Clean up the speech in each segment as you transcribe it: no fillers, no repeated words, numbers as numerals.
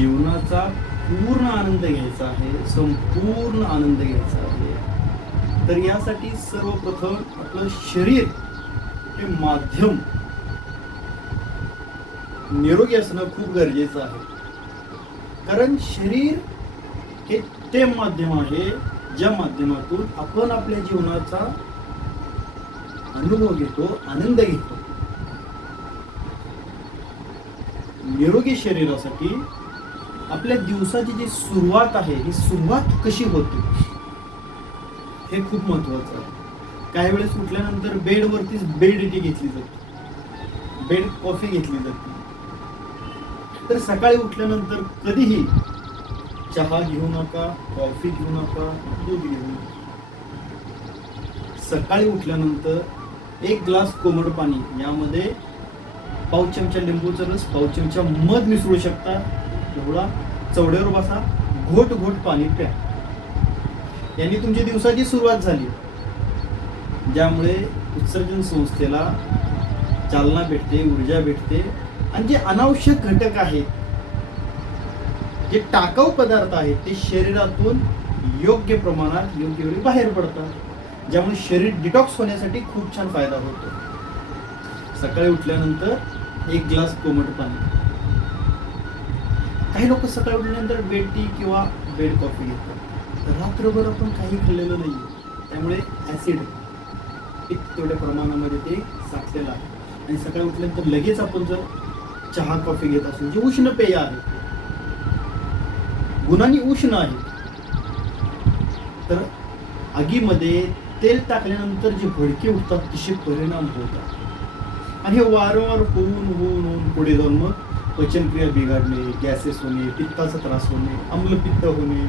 जीवनाचा पूर्ण आनंद घ्यायचा आहे, संपूर्ण आनंद घ्यायचा आहे, तर यासाठी सर्वप्रथम आपलं शरीर हे माध्यम निरोगी असणं खूप गरजेचं आहे. कारण शरीर हे ते माध्यम आहे ज्या माध्यमातून आपण आपल्या जीवनाचा अनुभव घेतो, आनंद घेतो. निरोगी शरीरासाठी आपल्या दिवसाची जी सुरुवात आहे, ही सुरुवात कशी होते हे खूप महत्वाचं आहे. काही वेळेस उठल्यानंतर बेडवरतीच बेड टी घेतली जाते, बेड कॉफी घेतली जाते. तर सकाळी उठल्यानंतर कधीही चहा घेऊ नका, कॉफी घेऊ नका, दूध घेऊ नका. सकाळी उठल्यानंतर एक ग्लास कोमट पाणी, यामध्ये पाव चमचा लिंबूचा रस, पाव चमचा मध मिसळू शकता. एवढा चवड्यावर बसा, घोट घोट पाणी प्या. यांनी तुमच्या दिवसाची सुरुवात झाली, ज्यामुळे उत्सर्जन संस्थेला चालना भेटते, ऊर्जा भेटते. आणि जे अनावश्यक घटक आहेत, जे टाकाऊ पदार्थ आहेत, ते शरीरातून योग्य प्रमाणात योग्य वेळी बाहेर पडतात, ज्यामुळे शरीर डिटॉक्स होण्यासाठी खूप छान फायदा होतो. सकाळी उठल्यानंतर एक ग्लास कोमट पाणी. काही लोक सकाळी उठल्यानंतर बेड टी किंवा बेड कॉफी घेतात. रात्रभर आपण काही खाल्लेलं नाही, त्यामुळे ऍसिड तेवढ्या प्रमाणामध्ये ते साठलेलं आहे. आणि सकाळी उठल्यानंतर लगेच आपण जर चहा कॉफी घेत असेल, जे उष्ण पेय आहे, गुणांनी उष्ण आहे, तर आगीमध्ये तेल टाकल्यानंतर जे भडके उठतात तसे परिणाम होतात. आणि हे वारंवार होऊन पुढे जाऊन मग पचनक्रिया बिघडणे, गॅसेस होणे, पित्ताचा त्रास होणे, आम्लपित्त होणे,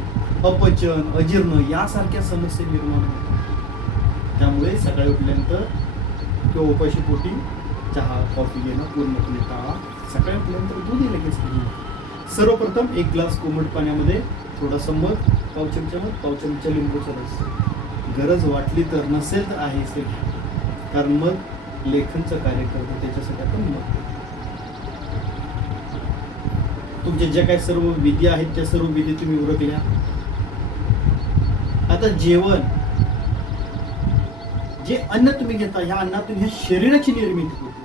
अपचन, अजीर्ण यासारख्या समस्या निर्माण होतात. त्यामुळे सकाळी उठल्यानंतर किंवा उपाशी पोटी चहा कॉफी घेणं पूर्णपणे टाळा. सकाळी उठल्यानंतर दूध लगेच घेणं. सर्वप्रथम एक ग्लास कोमट पाण्यामध्ये थोडासा मध, पाव चमचा मध, पाव चमचा लिंबूचा रस. गरज वाटली तर, नसेल तर आहेच ते, कारण मध लेखनचं कार्य करतो, त्याच्यासाठी आपण मध. तुमचे जे काही सर्व विधी आहेत त्या सर्व विधी तुम्ही उरकल्या. आता जेवण, जे अन्न तुम्ही घेता, ह्या अन्नातून ह्या शरीराची निर्मिती होते,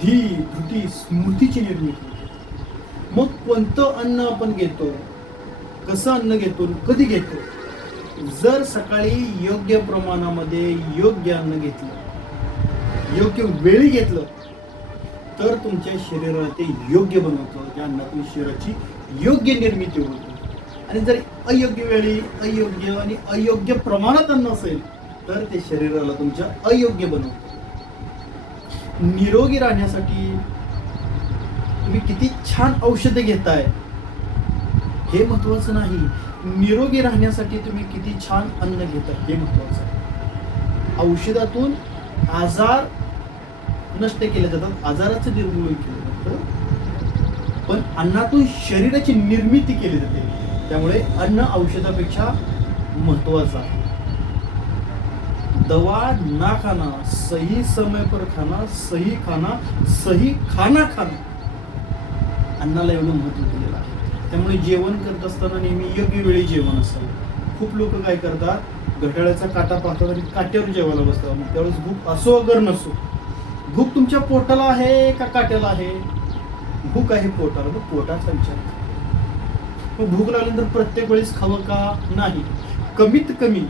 धृती स्मृतीची निर्मिती होते. मग कोणतं अन्न आपण घेतो, कसं अन्न घेतो, कधी घेतो? जर सकाळी योग्य प्रमाणामध्ये योग्य अन्न घेतलं, योग्य वेळी घेतलं, तर तुमच्या शरीराला ते योग्य बनवतं. त्या अन्नातून शरीराची योग्य निर्मिती होते. आणि जर अयोग्य वेळी, अयोग्य आणि अयोग्य प्रमाणात अन्न असेल, तर ते शरीराला तुमच्या अयोग्य बनवतं. निरोगी राहण्यासाठी तुम्ही किती छान औषधे घेताय हे महत्वाचं नाही, निरोगी राहण्यासाठी तुम्ही किती छान अन्न घेताय हे महत्वाचं आहे. औषधातून आजार नष्ट केले जातात, आजाराचं निर्मूलन केलं जातं, पण अन्नातून शरीराची निर्मिती केली जाते. त्यामुळे अन्न औषधापेक्षा महत्वाचं आहे. दवा ना खाना, सही समय पर खाना, सही खाना, सही खाना खाना, अन्नाला एवढं महत्व दिलेलं आहे. त्यामुळे जेवण करत असताना नेहमी योग्य वेळी जेवण असावं. खूप लोक काय करतात, घड्याळाचा काटा पाहतात आणि काट्यावर जेवायला बसतात. मग त्यावेळेस भूक असो अगर नसो, भूक तुमच्या पोटाला आहे का काट्याला आहे? भूक आहे पोटाला, मग पोटाचा विचार. मग भूक लागल्यानंतर प्रत्येक वेळेस खावं का? नाही. कमीत कमी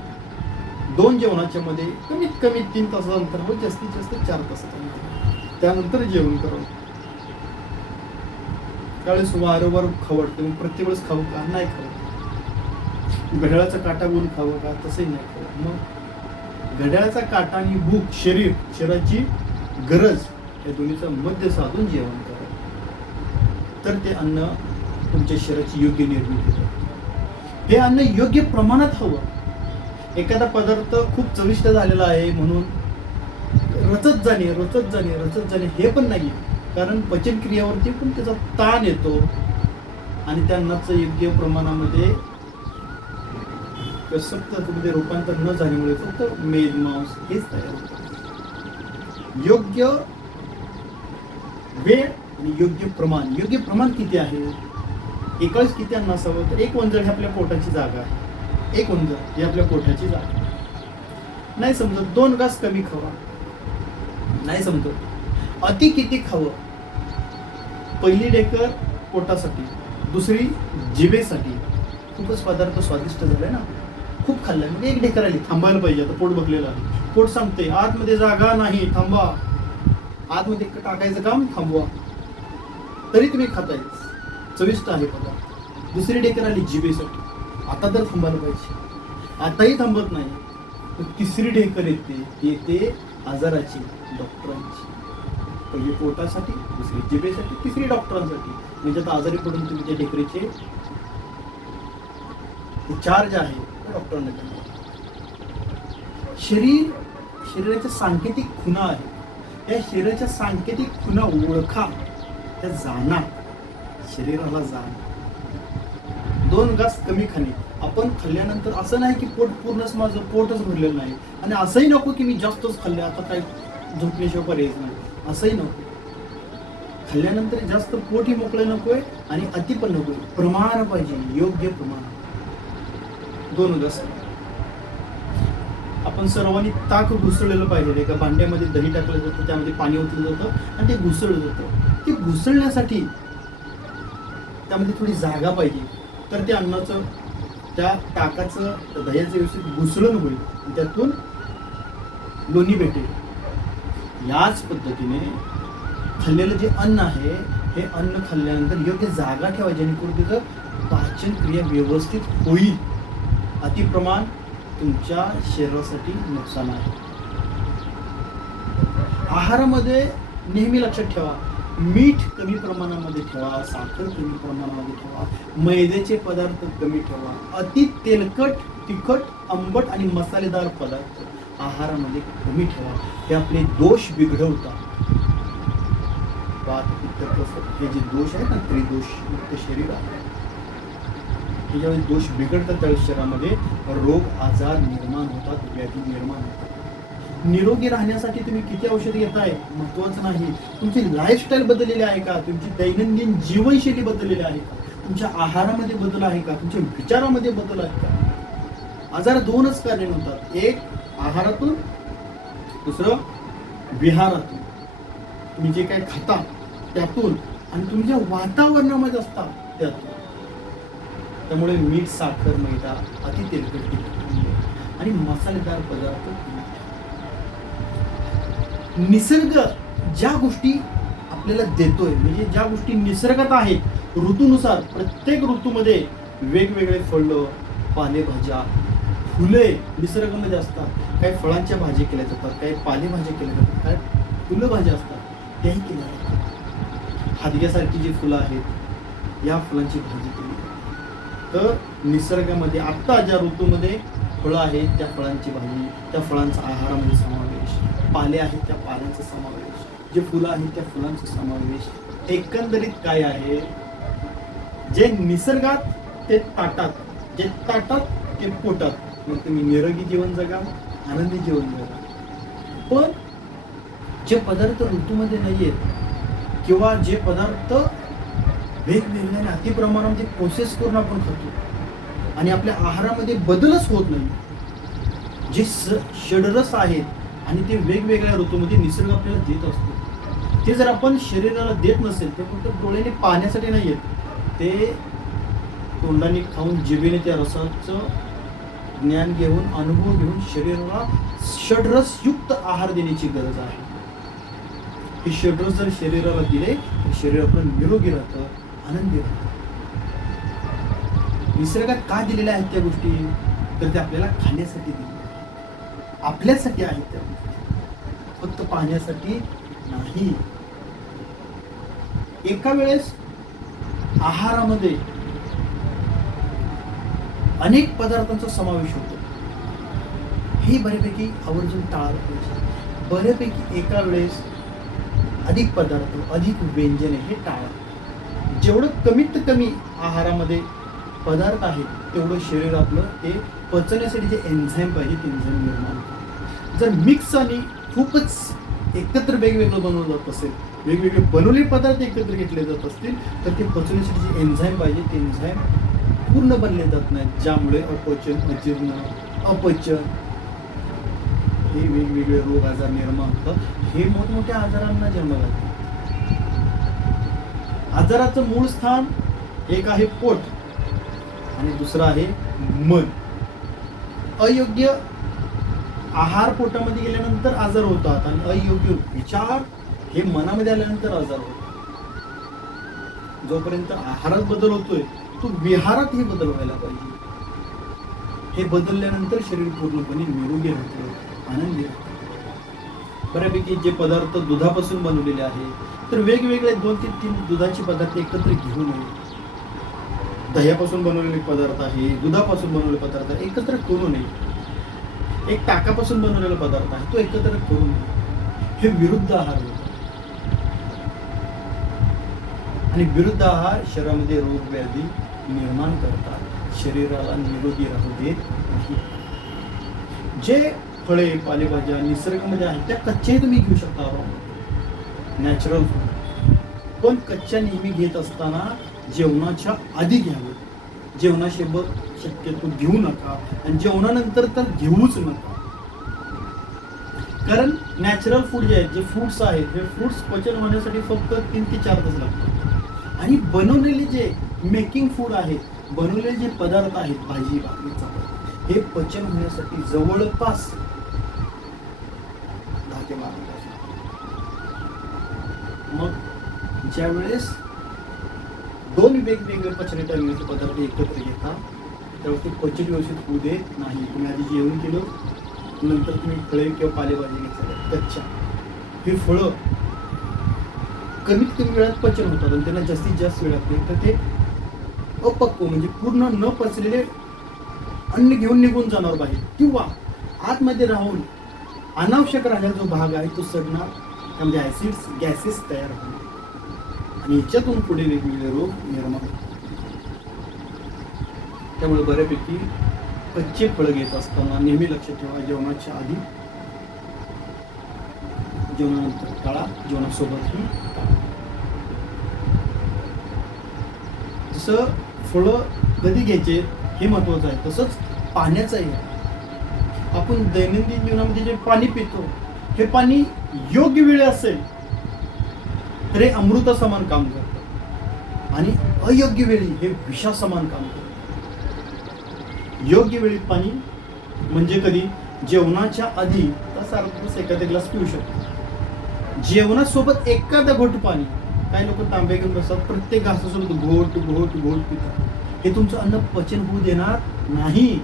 2 जेवणाच्या मध्ये कमीत कमी 3 तासाचं अंतर हवं, जास्तीत जास्त 4 तासाचं अंतर, त्यानंतर जेवण करावं. त्यावेळेस वारंवार खावं वाटतं, प्रत्येक वेळेस खावं का? नाही खावं. घड्याळाचा काटा गुण खावं का? तसंही नाही खावं. मग घड्याळाचा काटा आणि भूक, शरीराची गरज, या दोन्हीचा मध्य साधून जेवण करा, तर ते अन्न तुमच्या शरीराची योग्य निर्मिती करते. हे अन्न योग्य प्रमाणात हवं. एखादा पदार्थ खूप चविष्ट झालेला आहे म्हणून रचत जाणे हे पण नाही, कारण पचन क्रियावरती पण त्याचा ताण येतो आणि त्या अन्नाचं योग्य प्रमाणामध्ये सप्तमध्ये रूपांतर न झाल्यामुळे फक्त मेद, मांस हेच तयार होतं. योग्य वेळ, आणि योग्य प्रमाण किती आहे? एकाच किती अन्न असावं? तर 1 वंजळ ही आपल्या पोटाची जागा आहे. 1 वंजळ ही आपल्या पोटाची जागा. नाही समजत 2 घास कमी खावा, नाही समजत अति किती खावं? पहिली ढेकर पोटासाठी, दुसरी जिभेसाठी. खूपच पदार्थ स्वादिष्ट झालाय ना, खूप खाल्लाय, म्हणजे 1 ढेकर आली, थांबायला पाहिजे. आता पोट भरलेलं आहे, पोट सांगते आतमध्ये जागा नाही, थांबा. आतमध्ये टाकायचं काम थांबवा, तरी तुम्ही खाताय, चविष्ट आहे पदार्थ. दुसरी ढेकर आली जिभेसाठी, आता तर थांबायला पाहिजे, आताही थांबत नाही. तिसरी ढेकर येते आजाराची, डॉक्टरांची. पहिली पोटासाठी, दुसरी जिभेसाठी, तिसरी डॉक्टरांसाठी. म्हणजे आता आजारी पडून तुम्ही त्या ढेकरीचे चार्ज आहे ते डॉक्टरांना देणार. शरीराच्या सांकेतिक खुणा आहेत. या शरीराच्या सांकेतिक खुणा ओळखा, त्या जाणा, शरीराला जाण. 2 घास कमी खाणे. आपण खाल्ल्यानंतर असं नाही की पोट पूर्णच माझं पोटच भरलेलं नाही, आणि असंही नको की मी जास्तच खाल्ले, आता काय झोपण्याशिवाय पर्यायच नाही, असंही नको. खाल्ल्यानंतर जास्त पोटही मोकळं नकोय आणि अति पण नकोय. प्रमाण पाहिजे, योग्य प्रमाण. 2 घास. आपण सर्वांनी ताक घुसळलेलं पाहिजे. एका भांड्यामध्ये दही टाकलं जातं, त्यामध्ये पाणी ओतलं जातं आणि ते घुसळलं जातं. ते घुसळण्यासाठी त्यामध्ये थोडी जागा पाहिजे, तर ते अन्नाचं, त्या ताकाचं, दह्याचं व्यवस्थित घुसळण होईल आणि त्यातून लोणी भेटेल. याच पद्धतीने खाल्लेलं जे अन्न आहे, हे अन्न खाल्ल्यानंतर योग्य जागा ठेवा, जेणेकरून त्याचं पाचन क्रिया व्यवस्थित होईल. अतिप्रमाण तुमच्या शरीरासाठी नुकसान आहे. आहारामध्ये नेहमी लक्षात ठेवा, मीठ कमी प्रमाणामध्ये ठेवा, साखर कमी प्रमाणामध्ये ठेवा, मैद्याचे पदार्थ कमी ठेवा. अति तेलकट, तिखट, आंबट आणि मसालेदार पदार्थ आहारामध्ये कमी ठेवा. हे आपले दोष बिघडवतात. वात, पित्त, कफ हे जे दोष आहेत ना, त्रिदोषयुक्त शरीर आहे, हे ज्यावेळी दोष बिघडतात त्यावेळी शरीरामध्ये रोग आजार निर्माण होतात, व्याधी निर्माण होतात. निरोगी राहण्यासाठी तुम्ही किती औषध घेताय महत्वाचं नाही, तुमची लाईफस्टाईल बदललेली आहे का, तुमची दैनंदिन जीवनशैली बदललेली आहे का, तुमच्या आहारामध्ये बदल आहे का, तुमच्या विचारामध्ये बदल आहे का. आजार 2च कारण होतात, एक आहारातून, दुसरं विहारातून. तुम्ही जे काय खाता त्यातून, आणि तुम्ही ज्या वातावरणामध्ये असता त्यातून. त्यामुळे मीठ, साखर, मैदा, अति तेलकट, तिखट आणि मसालेदार पदार्थ. निसर्ग ज्या गोष्टी आपल्याला देतोय, म्हणजे ज्या गोष्टी निसर्गात आहेत, ऋतूनुसार, प्रत्येक ऋतूमध्ये वेगवेगळे फळं, पालेभाज्या, फुले निसर्गामध्ये असतात. काही फळांच्या भाज्या केल्या जातात, काही पालेभाज्या केल्या जातात, काही फुलं भाज्या असतात, त्याही केल्या जातात. हादग्यासारखी जी फुलं आहेत, या फुलांची भाजी केली जाते. तर निसर्गामध्ये आत्ता ज्या ऋतूमध्ये फळं आहेत, त्या फळांची भाजी, त्या फळांचा आहारामध्ये समावेश, पाले आहेत त्या पाल्यांचा समावेश, जे फुलं आहेत त्या फुलांचा समावेश. एकंदरीत काय आहे, जे निसर्गात ते ताटात, जे ताटात ते पोटात. मग तुम्ही निरोगी जीवन जगा, आनंदी जीवन जगा. पण जे पदार्थ ऋतूमध्ये नाही आहेत, किंवा जे पदार्थ वेगवेगळ्या अतिप्रमाणामध्ये प्रोसेस करून आपण खातो आणि आपल्या आहारामध्ये बदलच होत नाही, जे षडरस आहेत आणि ते वेगवेगळ्या ऋतूमध्ये निसर्ग आपल्याला देत असतो, ते जर आपण शरीराला देत नसेल, ते फक्त डोळ्याने पाहण्यासाठी नाही येत, ते तोंडाने खाऊन, जिभेने त्या रसाचं ज्ञान घेऊन, अनुभव घेऊन शरीराला षडरसयुक्त आहार देण्याची गरज आहे. हे षडरस जर शरीराला दिले तर शरीर आपलं निरोगी राहतं, आनंदी राहतं. निसर्गात का दिलेल्या आहेत त्या गोष्टी, तर ते आपल्याला खाण्यासाठी दिलेल्या आहेत, आपल्यासाठी आहेत त्या गोष्टी, फक्त पाहण्यासाठी नाही. एका वेळेस आहारामध्ये अनेक पदार्थांचा समावेश होतो, हे बऱ्यापैकी आवर्जून टाळलं पाहिजे. बऱ्यापैकी एका वेळेस अधिक पदार्थ, अधिक व्यंजने हे टाळा. जेवढं कमीत कमी आहारामध्ये पदार्थ आहेत, तेवढं शरीर आपलं ते पचण्यासाठी जे एन्झाईम पाहिजे ते एन्झाईम निर्माण होतं. जर मिक्स आणि खूपच एकत्र वेगवेगळं बनवलं जात असेल, वेगवेगळे बनवलेले पदार्थ एकत्र घेतले जात असतील, तर ते पचवण्यासाठी जे एन्झाईम पाहिजे ते एन्झाईम पूर्ण बनले जात नाहीत, ज्यामुळे अपचन, अजीर्ण, अपचन हे वेगवेगळे रोग आजार निर्माण होतात. हे मोठमोठ्या आजारांना जन्म घालतात. आजाराचं मूळ स्थान एक आहे पोट आणि दुसरं आहे मन. अयोग्य आहार पोटामध्ये गेल्यानंतर आजार होतात आणि अयोग्य विचार हे मनामध्ये आल्यानंतर आजार होतात. जोपर्यंत आहारात बदल होतोय तो विहारात हे बदल व्हायला पाहिजे. हे बदलल्यानंतर शरीर पूर्णपणे निरोगी राहतं, आनंदी राहतं. बऱ्यापैकी जे पदार्थ दुधापासून बनवलेले आहे तर वेगवेगळे 2 ते 3 दुधाचे पदार्थ एकत्र घेऊ नये. दह्यापासून बनवलेले पदार्थ आहे, दुधापासून बनवलेले पदार्थ एकत्र करू नये. एक ताकापासून बनवलेला पदार्थ आहे तो एकत्र करू नये. हे विरुद्ध आहार होतो आणि विरुद्ध आहार शरीरामध्ये रोग व्याधी निर्माण करतात, शरीराला निरोगी राहू देत नाही. जे फळे पालेभाज्या निसर्गामध्ये आहेत त्या कच्च्याही तुम्ही घेऊ शकता, नॅचरल फूड. पण कच्च्या नेहमी घेत असताना जेवणाच्या आधी घ्यावे. जेवणासोबत शक्यतो घेऊ नका आणि जेवणानंतर तर घेऊच नका. कारण नॅचरल फूड जे आहेत, जे फ्रूट्स आहेत, हे फ्रूट्स पचन होण्यासाठी फक्त 3 ते 4 तास लागतात. आणि बनवलेले जे मेकिंग फूड आहेत, बनवलेले जे पदार्थ आहेत, भाजी भाकरी चपाती, हे पचन होण्यासाठी जवळपास 10 ते 12 तास. मग ज्या वेळेस 2 वेगवेगळे पचनाच्या विविध पदार्थ एकत्र घेतात त्यावेळेस ते पचन व्यवस्थित होऊ देत नाही. तुम्ही आधी जेवण केलं, नंतर तुम्ही फळे किंवा पालेभाजी घेतल्या कच्च्या, ही फळं कमीत कमी वेळात पचन होतात आणि त्यांना जास्तीत जास्त वेळ लागते. तर ते अपक्व म्हणजे पूर्ण न पचलेले अन्न घेऊन निघून जाणार बाहेर किंवा आतमध्ये राहून अनावश्यक राहिलेला जो भाग आहे तो सडणार, त्यामध्ये ऍसिड्स गॅसेस तयार होतात आणि याच्यातून पुढे वेगवेगळे रोग निर्माण होतात. त्यामुळे बऱ्यापैकी कच्चे फळं घेत असताना नेहमी लक्षात ठेवा, जेवणाच्या आधी, जेवणानंतर टाळा, जेवणासोबतही टाळा. जसं फळं कधी घ्यायचे हे महत्वाचं आहे, तसंच पाण्याचंही आहे. आपण दैनंदिन जीवनामध्ये जे पाणी पितो हे पाणी योग्य वेळ असेल तर हे अमृतासमान काम करतं आणि अयोग्य वेळी हे विषासमान काम करतं. योग्य वेळी पाणी म्हणजे कधी जेवणाच्या आधी तास अर्धा तास एखादा ग्लास पिऊ शकतो. जेवणासोबत एखादा घोट पाणी. काही लोक तांबे घेऊन बसतात, प्रत्येक घासासोबत घोट घोट घोट पितात. हे तुमचं अन्न पचन होऊ देणार नाही,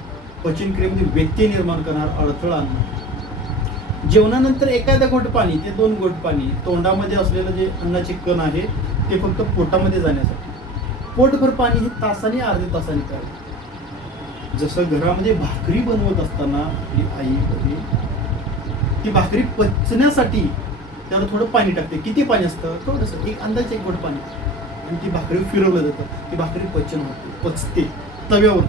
पचन क्रियेमध्ये व्यत्यय निर्माण करणार, अडथळा आणणार. जेवणानंतर एखादा घोट पाणी ते 2 घोट पाणी तोंडामध्ये असलेलं जे अन्नाचे कण आहे ते फक्त पोटामध्ये जाण्यासाठी. पोटभर पाणी हे तासाने अर्ध्या तासाने करावं. जसं घरामध्ये भाकरी बनवत असताना आपली आई कधी ती भाकरी पचण्यासाठी त्याला थोडं पाणी टाकते. किती पाणी असतं? थोडंसं, एक अंदाजे 1 घोट पाणी, आणि ती भाकरी फिरवलं जातं. ती भाकरी पचन होते, पचते तव्यावर.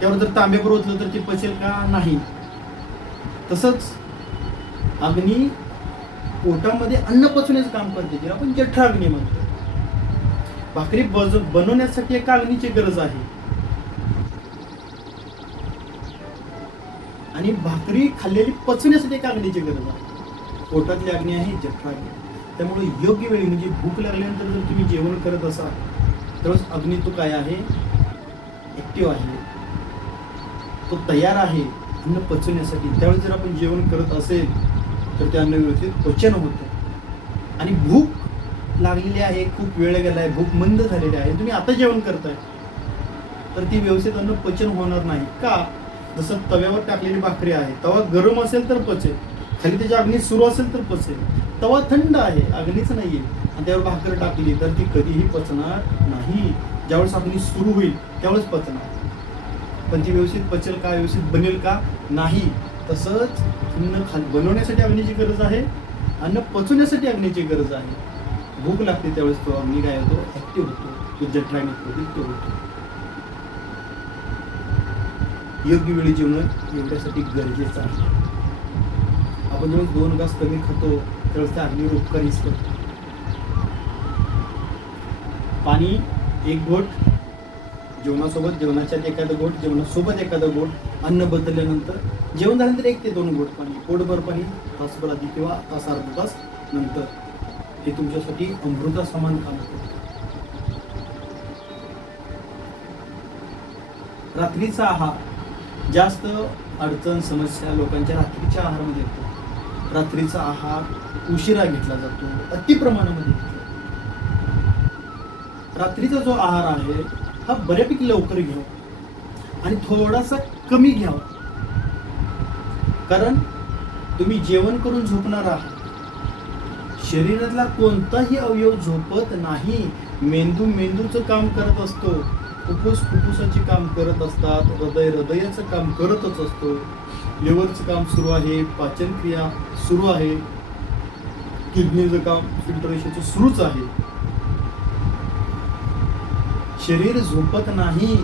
त्यावर जर तांब्यावर ओतलं तर ते पचेल का? नाही. तसंच अग्नी पोटामध्ये अन्न पचवण्याचं काम करते, जे आपण जठराग्नी म्हणतो. भाकरी बनवण्यासाठी एका अग्नीची गरज आहे आणि भाकरी खाल्लेली पचवण्यासाठी एका अग्नीची गरज आहे. पोटातली अग्नी आहे जठराग्नी. त्यामुळे योग्य वेळी म्हणजे भूक लागल्यानंतर जर तुम्ही जेवण करत असाल त्यावेळेस अग्नी तो काय आहे? ऍक्टिव्ह आहे, तो तयार आहे अन्न पचवण्यासाठी. त्यावेळेस जर आपण जेवण करत असेल तर ते अन्न व्यवस्थित पचन होतं. आणि भूक लागलेली आहे, खूप वेळ गेला आहे, भूक मंद झालेली आहे, तुम्ही आता जेवण करताय तर ती व्यवस्थित अन्न पचन होणार नाही. का? जसं तव्यावर टाकलेली भाकरी आहे, तवा गरम असेल तर पचेल, खाली त्याची अग्नी सुरू असेल तर पचेल. तवा थंड आहे, अग्नीच नाहीये, आणि त्यावर भाकर टाकली तर ती कधीही पचणार नाही. ज्यावेळेस अग्नी सुरू होईल त्यावेळेस पचणार, पण ती व्यवस्थित पचेल का? व्यवस्थित बनेल का? नाही. तसंच अन्न बनवण्यासाठी अग्नीची गरज आहे, अन्न पचवण्यासाठी अग्नीची गरज आहे. भूक लागते त्यावेळेस तो अग्नी काय होतो? ऍक्टिव्ह होतो, तो जठराग्नी होतो. योग्य वेळी जेवण एवढ्यासाठी गरजेचं आहे. आपण ज्यावेळेस 2 घास कमी खातो त्यावेळेस ते अग्निरोधकारीच करतो. पाणी 1 घोट, जेवणासोबत जेवणाच्यात एखादं घोट, जेवणासोबत एखादं घोट, अन्न बदलल्यानंतर जेवण झाल्यानंतर 1 ते 2 घोट पाणी, पोटभर पाणी तासभर आधी किंवा तास अर्धा तास नंतर. हे तुमच्यासाठी अमृता समान काम करतं. रात्रीचा आहार जास्त अडचण समस्या लोकांच्या रात्रीच्या आहारामध्ये येतो. रात्रीचा आहार उशिरा घेतला जातो, अति प्रमाणामध्ये घेतला जातो. रात्रीचा जो आहार आहे हा बऱ्यापैकी लवकर घ्यावा आणि थोडासा कमी घ्यावा. कारण तुम्ही जेवण करून झोपणार आहात. शरीरातला कोणताही अवयव झोपत नाही. मेंदूचं काम करत असतो, फुफ्फुसाचे काम करत असतात, हृदयाचं काम करतच असतो, लिव्हरचं काम सुरू आहे, पाचन क्रिया सुरू आहे, किडनीचं काम फिल्टरेशनचं सुरूच आहे. शरीर झोपत नाही,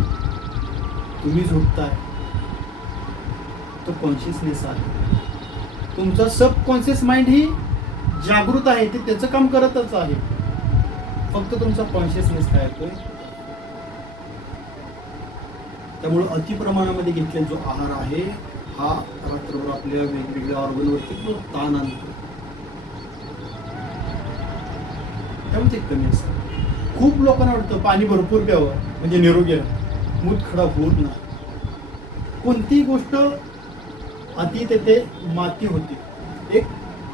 तुम्ही झोपताय. तो कॉन्शियसनेस आहे. तुमचा सबकॉन्शियस माइंड ही जागृत आहे, ते त्याचं काम करतच आहे. फक्त तुमचा कॉन्शियसनेस काय येतोय. त्यामुळे अति प्रमाणामध्ये घेतलेला जो आहार आहे हा रात्रभर आपल्या वेगवेगळ्या ऑर्गनवरती ताण आणतो. त्यामुळे ते कमी असतं. खूप लोकांना वाटतं पाणी भरपूर प्यावं म्हणजे निरोगी राहा. मूतखडा होत नाही. कोणतीही गोष्ट अति तेथे माती होते. एक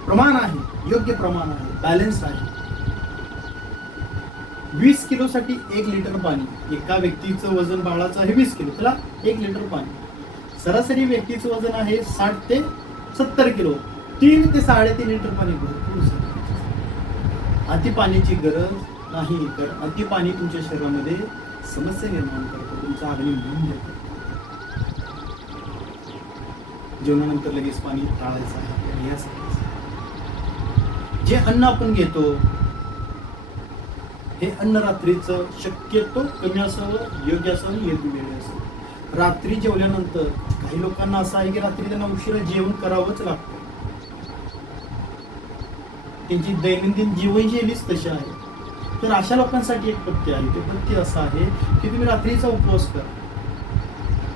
प्रमाण आहे, योग्य प्रमाण आहे, बॅलन्स आहे. 20 किलोसाठी 1 लिटर पाणी. एका व्यक्तीचं वजन बाळाचं आहे 20 किलो, त्याला 1 लिटर पाणी. सरासरी व्यक्तीचं वजन आहे 60 ते 70 किलो. 3 ते 3.5 लिटर पाणी भरपूर. अति पाण्याची गरज नाही, कारण अति पाणी तुमच्या शरीरामध्ये समस्या निर्माण करतो, तुमचा अग्नी लिहून देतो. जेवणानंतर लगेच पाणी टाळायचं आहे. जे अन्न आपण घेतो हे अन्न रात्रीचं शक्यतो कमी असावं, योग्य असावं, योग्य वेळ असावं. रात्री जेवल्यानंतर काही लोकांना असं आहे की रात्री त्यांना उशिरा जेवण करावंच लागतं. त्यांची दैनंदिन जीवनशैलीच तशी आहे. तर अशा लोकांसाठी एक पथ्य आहे. ते पथ्य असं आहे की तुम्ही रात्रीचा उपवास करा.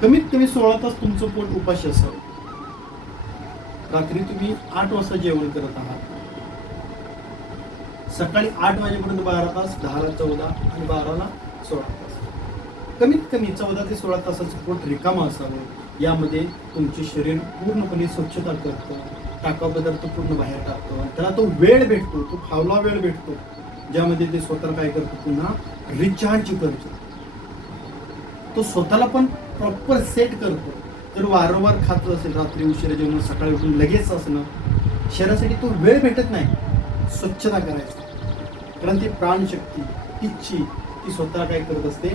कमीत कमी 16 तास तुमचं पोट उपाशी असावं. रात्री तुम्ही 8 वाजता जेवण करत आहात. सकाळी 8 वाजेपर्यंत 12 तास, 10ला 14 आणि 12ला 16 तास. कमीत कमी 14 ते 16 तासाचं पोट रिकामं असावं. यामध्ये तुमचे शरीर पूर्णपणे स्वच्छता करतं, टाका पदार्थ पूर्ण बाहेर टाकतो आणि त्याला तो वेळ भेटतो, तो फावला वेळ भेटतो, ज्यामध्ये ते स्वतःला काय करतो, पुन्हा रिचार्ज करतो. तो स्वतःला पण प्रॉपर सेट करतो. तर वारंवार खात असेल रात्री उशिरा जेवण, सकाळी उठून लगेच असणं, शरीरासाठी तो वेळ भेटत नाही स्वच्छता करायची. कारण ती प्राणशक्ती इच्छी ती स्वतः काय करत असते,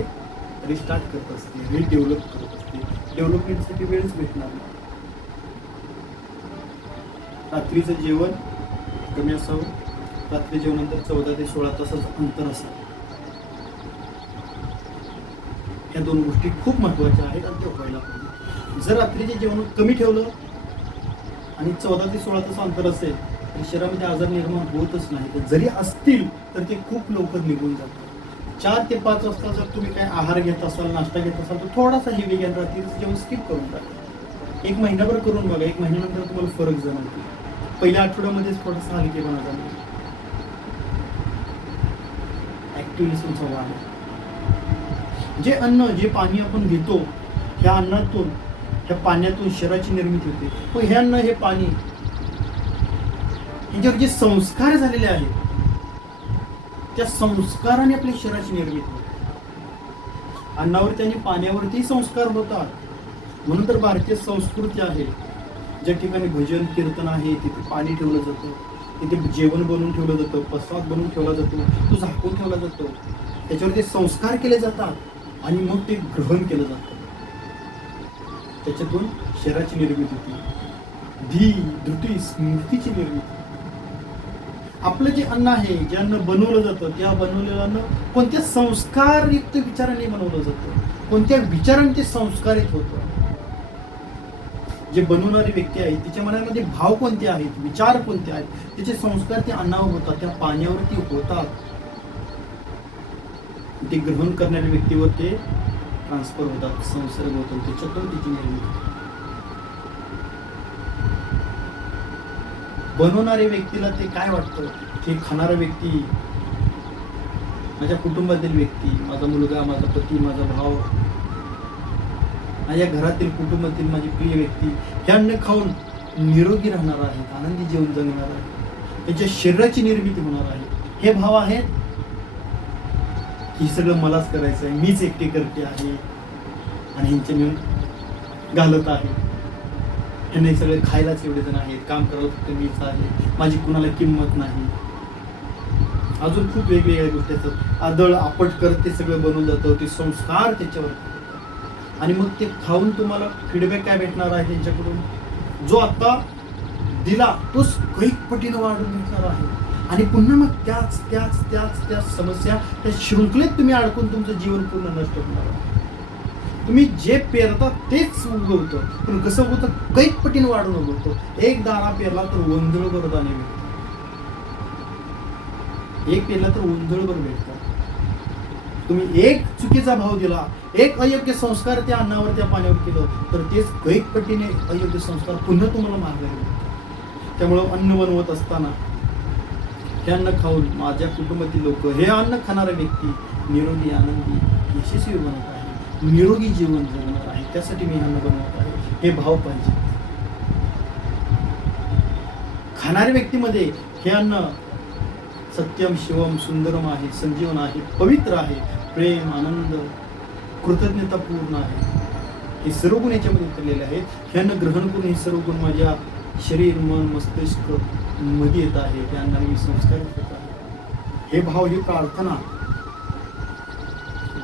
रिस्टार्ट करत असते, रिडेव्हलप करत असते. डेव्हलपमेंटसाठी वेळच भेटणार नाही. रात्रीचं जेवण कमी असावं. रात्री जेवणानंतर 14 ते 16 तासाचं अंतर असावं. ह्या 2 गोष्टी खूप महत्त्वाच्या आहेत आणि ते व्हायला पाहिजे. जर रात्रीचे जेवण कमी ठेवलं आणि 14 ते 16 तास अंतर असेल तर शरीरामध्ये आजार निर्माण होतच नाही. तर जरी असतील तर ते खूप लवकर निघून जातात. 4 ते 5 वाजता जर तुम्ही काय आहार घेत असाल, नाश्ता घेत असाल तर थोडासा हेवी घ्या. रात्रीचं जेवण स्किप करून टाका. 1 महिनाभर करून बघा. 1 महिन्यानंतर तुम्हाला फरक जाणवतो. पहिल्या आठवड्यामध्येच थोडासा हलकेपणा जाणवतो. ऍक्टिव्हनेस तुमचा वाढेल. जे अन्न, जे पाणी आपण घेतो, ह्या अन्नातून, ह्या पाण्यातून शरीराची निर्मिती होते. व हे अन्न, हे पाणी, ह्याच्यावर जे संस्कार झालेले आहेत त्या संस्काराने आपल्या शरीराची निर्मिती होते. अन्नावरती आणि पाण्यावरती संस्कार होतात. म्हणून तर भारतीय संस्कृती आहे. ज्या ठिकाणी भजन कीर्तन आहे तिथे पाणी ठेवलं जातं, तिथे जेवण बनवून ठेवलं जातं, प्रसाद बनवून ठेवला जातो, तो झाकून ठेवला जातो, त्याच्यावरती संस्कार केले जातात आणि मग ते ग्रहण केलं जातं. त्याच्यातून शरीराची निर्मिती होती, धी धृती स्मृतीची निर्मिती. आपलं जे अन्न आहे, जे अन्न बनवलं जातं, त्या बनवलेलं अन्न कोणत्या संस्कारयुक्त विचाराने बनवलं जातं, कोणत्या विचाराने ते संस्कारित होतं. जे बनवणारी व्यक्ती आहे तिच्या मनामध्ये भाव कोणते आहेत, विचार कोणते आहेत, त्याचे संस्कार ते अन्नावर होतात, त्या पाण्यावरती होतात. ते ग्रहण करणाऱ्या व्यक्तीवर ते ट्रान्सफर होतात, संसर्ग होतो, त्याच्यातून तिची निर्मिती. बनवणाऱ्या व्यक्तीला ते काय वाटतं, ते खाणारा व्यक्ती, माझ्या कुटुंबातील व्यक्ती, माझा मुलगा, माझा पती, माझा भाव, माझ्या घरातील कुटुंबातील माझी प्रिय व्यक्ती हे अन्न खाऊन निरोगी राहणार आहेत, आनंदी जीवन जगणार आहे, त्यांच्या शरीराची निर्मिती होणार आहे. हे भाव आहेत की सगळं मलाच करायचं आहे, मीच एकटी करते आहे आणि ह्यांचे मी घालत आहे, ह्यांना सगळे खायलाच एवढे जण आहेत, काम करायला फक्त मीच आहे, माझी कुणाला किंमत नाही. अजून खूप वेगवेगळ्या गोष्टी असतात. आदळ आपट करत ते सगळं बनवून जातं, ते संस्कार त्याच्यावर, आणि मग ते खाऊन तुम्हाला फीडबॅक काय भेटणार आहे त्यांच्याकडून, जो आता दिला तोच कैक पटीनं वाढून भेटणार आहे. आणि पुन्हा मग त्याच त्याच त्याच त्याच समस्या, त्या शृंखलेत तुम्ही अडकून तुमचं जीवन पूर्ण नष्ट होणार आहे. तुम्ही जे पेरता तेच उगवतं, पण कसं होतं, कैक पटीनं वाढून उगवतं. एक दाणा पेरला तर वंजळभर दाणे भेटतात, एक पेरला तर वंजळभर भेटतात. तुम्ही एक चुकीचा भाव दिला, एक अयोग्य संस्कार त्या अन्नावर त्या पाण्यावर केलं तर तेच कैक पटीने अयोग्य संस्कार पुन्हा तुम्हाला मारले गेले. त्यामुळं अन्न बनवत असताना हे अन्न खाऊन माझ्या कुटुंबातील लोक, हे अन्न खाणारा व्यक्ती निरोगी, आनंदी, यशस्वी बनत आहे, निरोगी जीवन जगणार आहे, त्यासाठी मी अन्न बनवत आहे, हे भाव पाहिजे. खाणाऱ्या व्यक्तीमध्ये हे अन्न सत्यम, शिवम, सुंदरम आहे, संजीवन आहे, पवित्र आहे, प्रेम, आनंद, कृतज्ञता पूर्ण आहे. हे सर्व गुण याच्यामध्ये उतरलेले आहेत. हे अन्न ग्रहण करून हे सर्व गुण माझ्या शरीर, मन, मस्तिष्क मध्ये येत आहे, त्या अन्नाने मी संस्कार होत आहे. हे भाव, ही प्रार्थना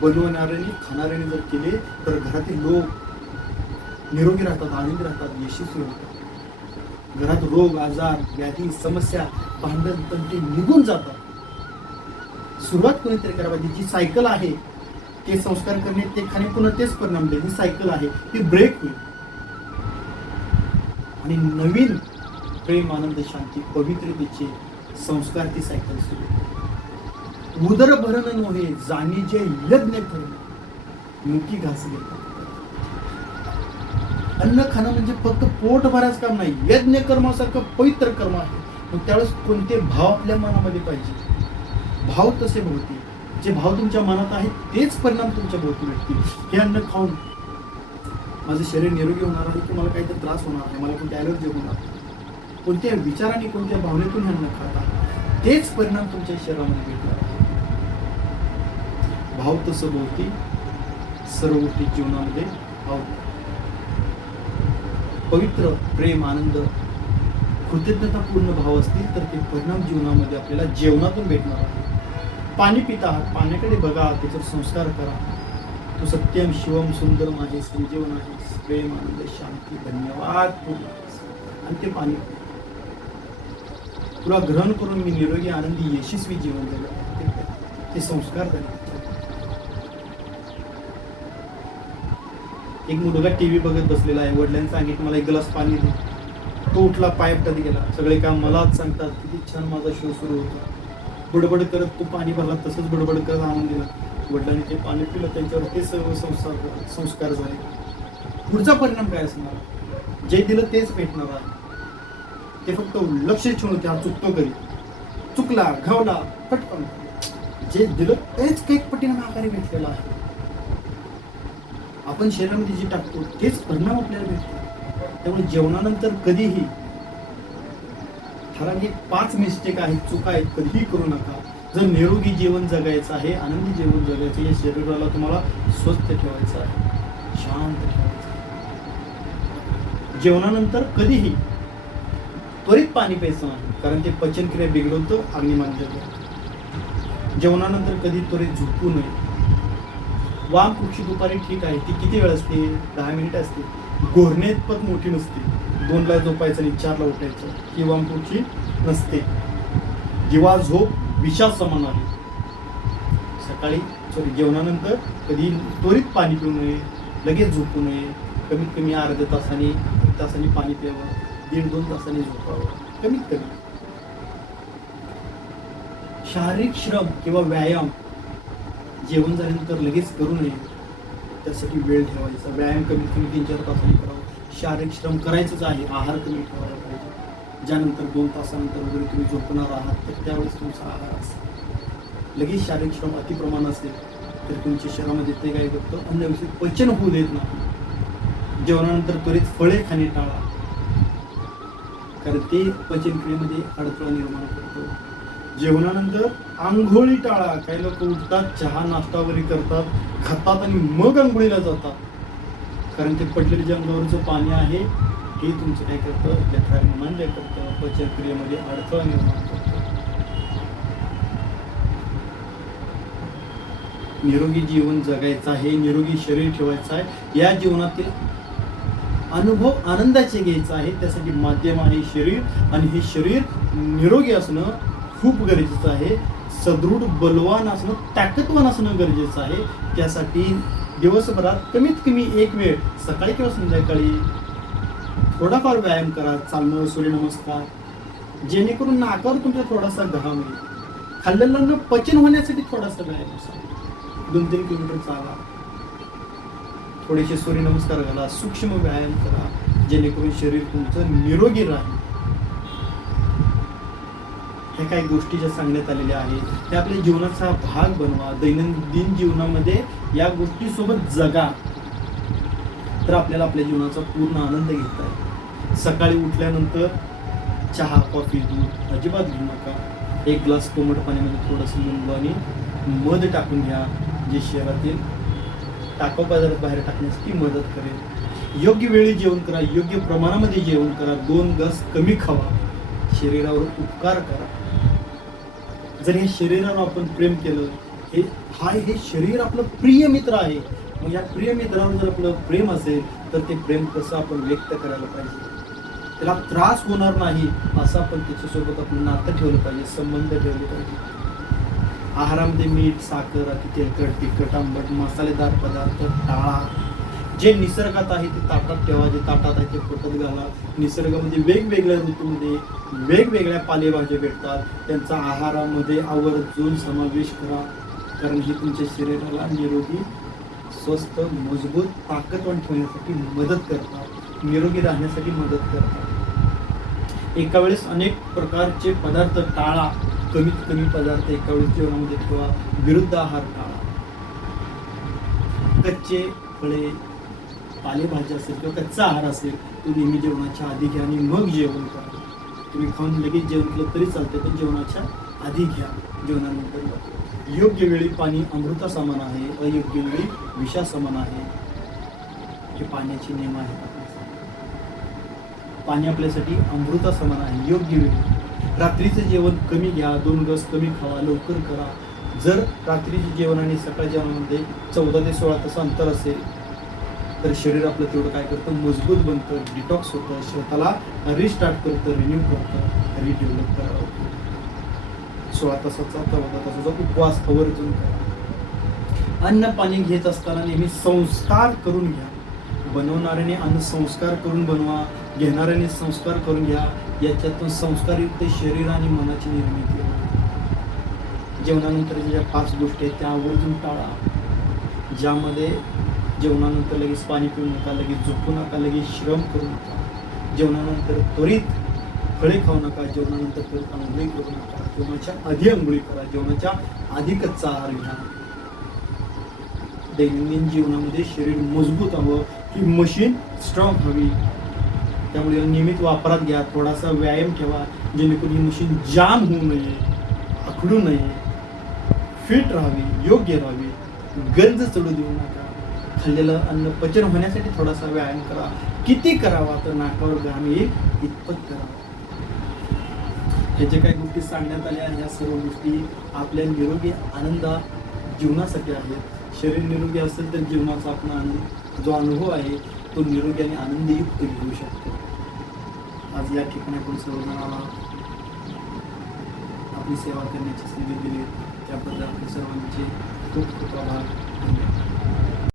बनवणाऱ्याने खाणाऱ्याने जर केले तर घरातील लोक निरोगी राहतात, आनंदी राहतात, यशस्वी होतात. घरात रोग, आजार, व्याधी, समस्या, भांडण, तंटे निघून जातात. सुरुवात कोणीतरी करायला पाहिजे. जी सायकल आहे ते संस्कार करणे, ते खाणे, पुन्हा तेच परिणाम देणे, ही सायकल आहे, ती ब्रेक होईल आणि नवीन प्रेम, आनंद, शांती, पवित्रतेचे संस्कार ती सायकल सुरू. उदर भरण नव्हे, जाणीचे यज्ञ करणे, मुकी घास घेतात. अन्न खाणं म्हणजे फक्त पोट भरायचं काम नाही, यज्ञ कर्मासारखं पवित्र कर्म आहे. मग त्यावेळेस कोणते भाव आपल्या मनामध्ये पाहिजे, भाव तसे भोवती, जे भाव तुमच्या मनात आहेत तेच परिणाम तुमच्या भोवती भेटतील. हे अन्न खाऊन माझं शरीर निरोगी होणार आहे की मला काहीतरी त्रास होणार आहे, मला कोणती ॲलर्जी होणार, कोणत्या विचाराने, कोणत्या भावनेतून हे अन्न खात आहे तेच परिणाम तुमच्या शरीरामध्ये भेटणार आहे. भाव तसं भोवती सर्व गोष्टी जीवनामध्ये भाव, पवित्र प्रेम, आनंद, कृतज्ञतापूर्ण भाव असतील तर ते परिणाम जीवनामध्ये आपल्याला जेवणातून भेटणार आहे. पाणी पिता, पाण्याकडे बघा, त्याच्यावर संस्कार करा. तो सत्यम, शिवम, सुंदरम आहे, संजीवन आहे, प्रेम, आनंद, शांती, धन्यवाद, आणि ते पाणी तुला ग्रहण करून मी निरोगी, आनंदी, यशस्वी जीवन जगत, ते संस्कार झाले. एक मुलगा टीव्ही बघत बसलेला आहे, वडिलांनी सांगितलं मला एक ग्लास पाणी दे, तो उठला, पाईपटात गेला, सगळे काम मलाच सांगतात, किती छान माझा शो सुरू होतो, बडबड करत तो पाणी भरला, तसंच बडबड करत आणून दिला. वडिलांनी ते पाणी पिलं, त्यांच्यावर ते सर्व संस्कार झाले. पुढचा परिणाम काय असणार, जे दिलं तेच भेटणार आहे. ते फक्त लक्ष ठेवून त्या चुकतो घरी, चुकला, घावला, पटकन, जे दिलं तेच कैक पटीने आकारे भेटलेला आहे. आपण शरीरामध्ये जे टाकतो तेच परिणाम आपल्याला भेटतो. त्यामुळे जेवणानंतर कधीही ठराविक 5 मिस्टेक आहेत, चुका आहेत, कधीही करू नका. जर निरोगी जीवन जगायचं आहे, आनंदी जीवन जगायचं, या शरीराला तुम्हाला स्वस्थ ठेवायचं आहे, शांत ठेवायचं आहे. जेवणानंतर कधीही त्वरित पाणी प्यायचं नाही, कारण ते पचनक्रिया बिघडवतं, अग्निमांद्य. जेवणानंतर कधी त्वरित झोपू नये. वाम कुक्षी दुपारी ठीक आहे, ती किती वेळ असते, 10 मिनिटं असते, गोरणे पत मोठी नसते. 2ला झोपायचं आणि 4ला उठायचं, ही वाम कुक्षी नसते. दिवा झोप विषा समान आहे. सकाळी जेवणानंतर कधी त्वरित पाणी पिऊ नये, लगेच झोपू नये, कमीत कमी अर्ध्या तासाने तासांनी पाणी प्यावं, 1.5-2 तासांनी झोपावं कमीत कमी. शारीरिक श्रम किंवा व्यायाम जेवण झाल्यानंतर लगेच करू नये, त्यासाठी वेळ ठेवायचा. व्यायाम कमीत कमी 3-4 तासांनी करावा. शारीरिक श्रम करायचंच आहे, आहार कमी ठेवायला पाहिजे. ज्यानंतर 2 तासानंतर वगैरे तुम्ही झोपणार आहात तर त्यावेळेस तुमचा आहार असेल. लगेच शारीरिक श्रम अतिप्रमाण असेल तर तुमच्या शरीरामध्ये ते काय करतं, अन्न व्यवस्थित पचन होऊ देत नाही. जेवणानंतर त्वरित फळे खाणे टाळा, कारण ते पचनक्रियेमध्ये अडथळा निर्माण करतो. जेवणानंतर आंघोळी टाळा. काही लोक उठतात, चहा नाश्ता वगैरे करतात, खातात आणि मग आंघोळीला जातात, कारण ते पडलेले जे अंगावरचं पाणी आहे हे तुमचं काय करतं, जठराग्नी करतं, पचनक्रियेमध्ये अडथळा निर्माण करतं. निरोगी जीवन जगायचं आहे, निरोगी शरीर ठेवायचं आहे. या जीवनातील अनुभव आनंदाचे घ्यायचा आहे, त्यासाठी माध्यम आहे शरीर, आणि हे शरीर निरोगी असणं खूप गरजेचं आहे. सदृढ बलवान असणं, ताकदवान असणं गरजेचं आहे. त्यासाठी दिवसभरात कमीत कमी एक वेळ सकाळी किंवा संध्याकाळी थोडाफार व्यायाम करा, चालणं, सूर्यनमस्कार, जेणेकरून नाकावर तुमचा थोडासा घाम येईल. खाल्लेलं अन्न पचन होण्यासाठी थोडासा व्यायाम असा 2-3 किलोमीटर चाला, थोडेसे सूर्यनमस्कार घाला, सूक्ष्म व्यायाम करा, जेणेकरून शरीर तुमचं निरोगी राहील. हे काही गोष्टी ज्या सांगण्यात आलेल्या आहेत त्या आपल्या जीवनाचा भाग बनवा. दैनंदिन जीवनामध्ये या गोष्टी सोबत जगा, तर आपल्याला आपल्या जीवनाचा पूर्ण आनंद घेता येईल. सकाळी उठल्यानंतर चहा, कॉफी, दूध अजिबात घेऊ नका. 1 ग्लास कोमट पाण्यामध्ये थोडंसं लिंबू आणि मध टाकून घ्या, जे शरीरातील टाकाऊ पदार्थ बाहेर टाकण्यासाठी मदत करेल. योग्य वेळी जेवण करा, योग्य प्रमाणामध्ये जेवण करा, 2 घास कमी खावा, शरीरावर उपकार करा. जर हे शरीरावर आपण प्रेम केलं, हे शरीर आपलं प्रिय मित्र आहे. मग या प्रिय मित्रावर जर आपलं प्रेम असेल तर ते प्रेम कसं आपण व्यक्त करायला पाहिजे, त्याला त्रास होणार नाही असं आपण त्याच्यासोबत आपण नातं ठेवलं पाहिजे, संबंध ठेवले पाहिजे. आहारामध्ये मीठ, साखर, अति तेलकट, तिखट, आंबट, मसालेदार पदार्थ टाळा. जे निसर्गात आहे ते ताटात ठेवा, जे ताटात आहे ते पोटात घाला. निसर्गामध्ये वेगवेगळ्या ऋतूमध्ये वेगवेगळ्या पालेभाज्या भेटतात, त्यांचा आहारामध्ये आवर्जून समावेश करा, कारण हे तुमच्या शरीराला निरोगी, स्वस्थ, मजबूत, ताकदवान ठेवण्यासाठी मदत करतात, निरोगी राहण्यासाठी मदत करतात. एका वेळेस अनेक प्रकारचे पदार्थ टाळा, कमीत कमी पदार्थ एका वेळेस जेवणामध्ये ठेवा. विरुद्ध आहार टाळा. कच्चे फळे, पालेभाज्या असेल किंवा कच्चा आहार असेल तो नेहमी जेवणाच्या आधी घ्या आणि मग जेवण करा. तुम्ही खाऊन लगेच जेवण केलं तरी चालते, पण जेवणाच्या आधी घ्या, जेवणानंतर. योग्य वेळी पाणी अमृता समान आहे, अयोग्य वेळी विषा समान आहे. हे पाण्याचे नियम आहेत. पाणी आपल्यासाठी अमृता समान आहे. योग्य वेळी रात्रीचं जेवण कमी घ्या, 2 घास कमी खावा, लवकर करा. जर रात्रीचे जेवण आणि सकाळच्या जेवणामध्ये 14 ते 16 तास अंतर असेल तर शरीर आपलं तेवढं काय करतं, मजबूत बनतं, डिटॉक्स होतं, स्वतःला रिस्टार्ट करतं, रिन्यू करतं, रिडेव्हलप करावं. 16 तासाचा 14 तासाचा उपवास आवर्जून करा. अन्न पाणी घेत असताना नेहमी संस्कार करून घ्या. बनवणाऱ्याने अन्न संस्कार करून बनवा, घेणाऱ्याने संस्कार करून घ्या. याच्यातून संस्कारयुक्त शरीर आणि मनाची निर्मिती होते. जेवणानंतर ज्या 5 गोष्टी आहेत त्या आवर्जून टाळा, ज्यामध्ये जेवणानंतर लगेच पाणी पिऊ नका, लगेच झोपू नका, लगेच श्रम करू नका, जेवणानंतर त्वरित फळे खाऊ नका, जेवणानंतर त्वरित आंघोळी करू नका, जेवणाच्या आधी आंघोळी करा, जेवणाच्या आधी कच्चा आहार घ्या. दैनंदिन जीवनामध्ये शरीर मजबूत हवं, ही मशीन स्ट्रॉंग हवी, त्यामुळे नियमित वापरात घ्या. थोडासा व्यायाम ठेवा, जेणेकरून ही मशीन जाम होऊ नये, आखडू नये, फिट राहावी, योग्य राहावी. गंज चढू देऊ नका. खाल्लेलं अन्न पचन होण्यासाठी थोडासा व्यायाम करा. किती करावा तर नाकावर घाम येईल इतपत करावा. हे जे काही गोष्टी सांगण्यात आल्या ह्या सर्व गोष्टी आपल्या निरोगी आनंदा जीवनासाठी आहेत. शरीर निरोगी असेल तर जीवनाचा आपला जो अनुभव आहे तो निरोगी आणि आनंदयुक्त घेऊ शकतो. आज या ठिकाणी आपण सर्वजणांना आपली सेवा करण्याची संधी दिली, त्याबद्दल आपण सर्वांचे खूप खूप आभार.